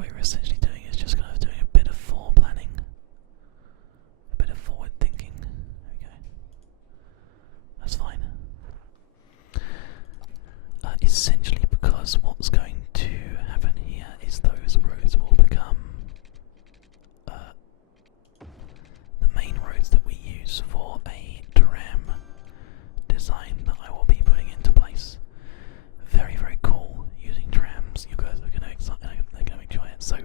what we're essentially doing is just kind of doing a bit of foreplanning, a bit of forward thinking. There we go. That's fine. Essentially, because what's going to happen here is those roads will become the main roads that we use for a tram design that I will be putting into place. Very, very cool using trams. You guys are going to enjoy it. So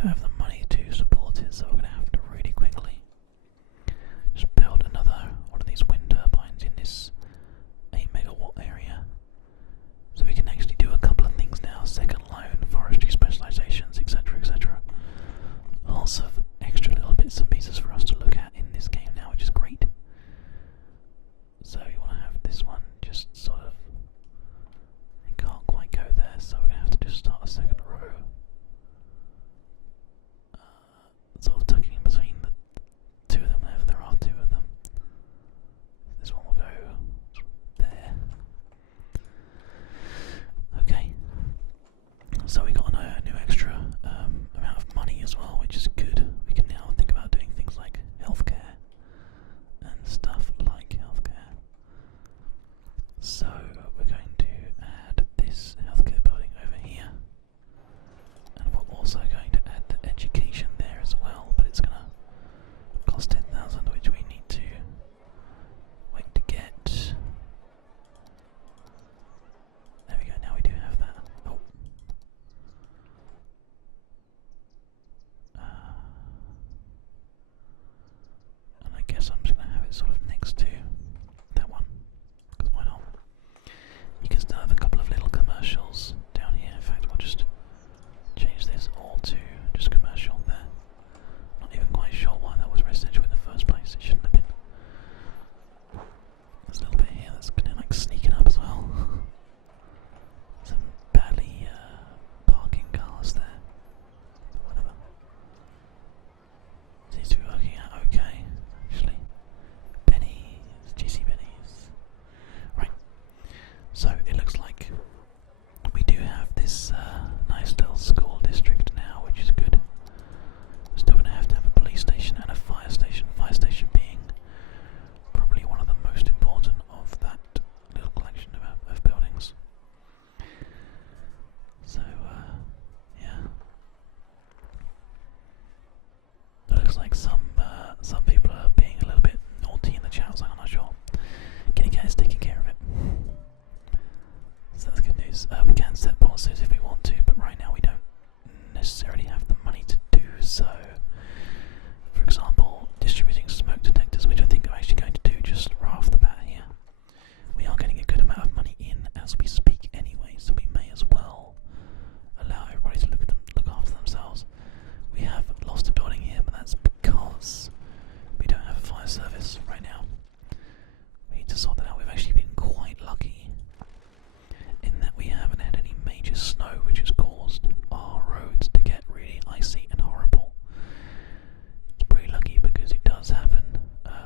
don't have the money to support it, so we're going to have to really quickly just build another one of these wind turbines in this 8 megawatt area. So we can actually do a couple of things now: second loan, forestry specializations, etc., etc. Lots of extra little bits and pieces for us to look at in this game now, which is great. So you want to have this one just sort of, it can't quite go there, so we're going to have to just start a second row. Sort of tucking in between the two of them whenever there are two of them. This one will go there. Okay. So we got a new extra amount of money as well, which is good. We can now think about doing things like healthcare and stuff like healthcare. So we're going to add this healthcare building over here, and we're also going to add the education there as well, but it's going to cost 10,000, which we need to wait to get. There we go, now we do have that. Oh. And I guess I'm just going to have it sort of next to that one, because why not? You can still have a couple of little commercials down here. In fact, we'll just change this all to just commercial there. Not even quite sure why that was residential in the first place. It shouldn't have been. There's a little bit here that's kind of like sneaking up as well. Some badly parking cars there. Whatever. Seems to be working out okay, actually. Pennies, GC pennies. Right. So it looks like we do have this nice little school district now, which is good. We're still going to have a police station and a fire station. Fire station being probably one of the most important of that little collection of buildings. So, yeah. It looks like some people are being a little bit naughty in the chat, so I'm not sure. Kitty Cat is taking care of it. So that's good news. We can set policies if we want to, but right now we don't necessarily have the money to do so. For example, distributing smoke detectors, which I think I'm actually going to do just right off the bat here. We are getting a good amount of money in as we speak anyway, so we may as well allow everybody to look after themselves. We have lost a building here, but that's because we don't have a fire service right now. We need to sort that out. We've actually been quite lucky in that we haven't had any major snow, which has caused our roads to get really icy and horrible. It's pretty lucky because it does happen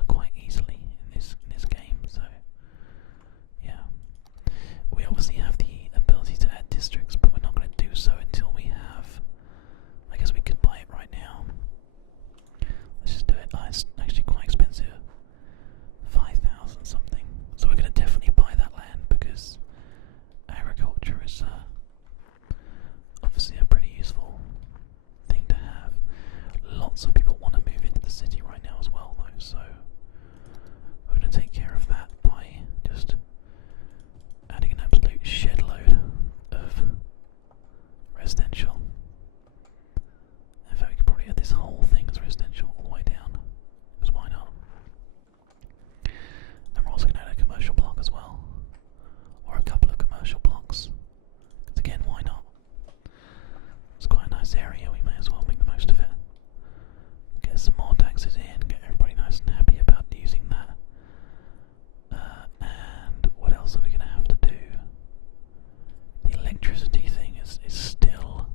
quite easily in this game. So yeah, we obviously have the ability to add districts, but we're not going to do so until we have. I guess we could buy it right now. Let's just do it. It's actually quite expensive, 5,000 something. So we're going to definitely buy that land because agriculture is obviously a pretty useful thing to have. Lots of people want to move into the city right now as well, though, so we're going to take care of that by just adding an absolute shed load of residential. In fact, we could probably add this whole thing as residential all the way down, because why not? And we're also going to add a commercial block as well, or a couple of commercial blocks, because again, why not? It's quite a nice area, we may as well make the most of it. Get some more taxes in, get everybody nice and happy about using that. And what else are we going to have to do? The electricity thing is still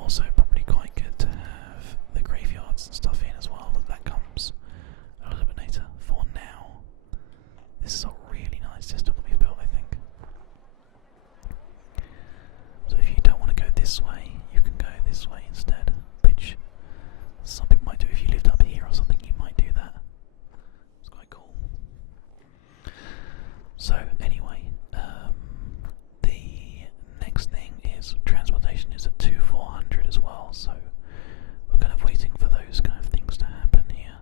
also probably quite good to have the graveyards and stuff in as well, but that comes a little bit later. For now, this is a really nice system that we've built, I think. So if you don't want to go this way, you can go this way instead, which some people might do. If you lived up here or something, you might do that. It's quite cool. So anyway, the next thing is transportation is at 2400 as well, so we're kind of waiting for those kind of things to happen here.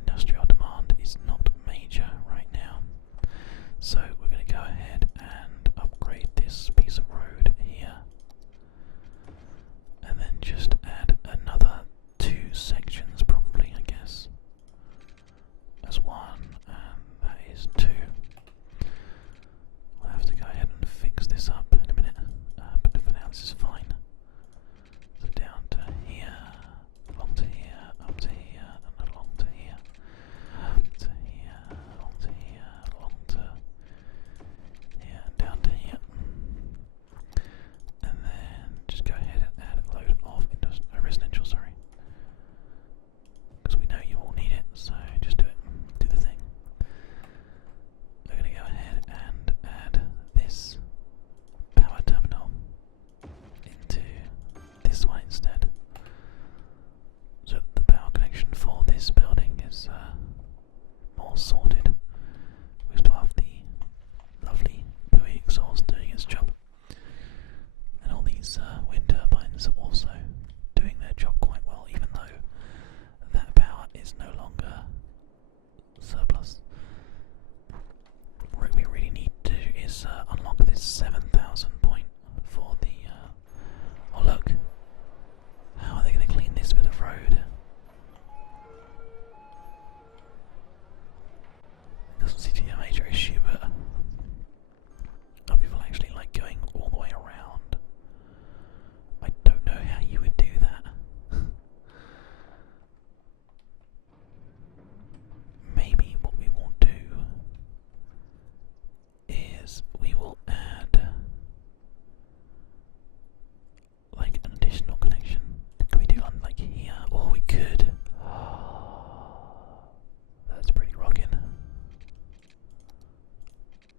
Industrial demand is not major right now, so we're going to go ahead and upgrade this piece of road here, and then just add another 2 sections probably, I guess. That's 1, and that is 2. We'll have to go ahead and fix this up in a minute, but for now this is fine. So down to here, along to here, up to here, and along to here, up to here, along to here, along to here, and down to here. And then just go ahead and add a load of residential, sorry. Because we know you all need it, so just do it. Do the thing. We're going to go ahead and add this power terminal into this one instead. So the power connection for this building is more sorted. We still have the lovely buoy exhaust doing its job. And all these wind turbines are also doing their job quite well, even though that power is no longer surplus. What we really need to do is unlock this 7,000 point for the... oh look! How are they going to clean this bit of road? It doesn't seem to be a major issue, but people actually like going all the way around. I don't know how you would do that. Maybe what we will do is we will add like an additional connection. Can we do one like here? Or we could. That's pretty rocking.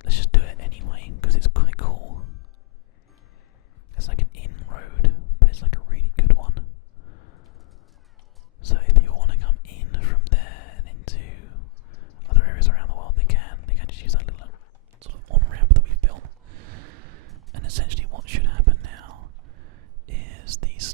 Let's just do it anyway, because it's quite cool. It's like an in-road, but it's like a really good one. So if people want to come in from there and into other areas around the world, they can. They can just use that little sort of on-ramp that we've built. And essentially what should happen now is these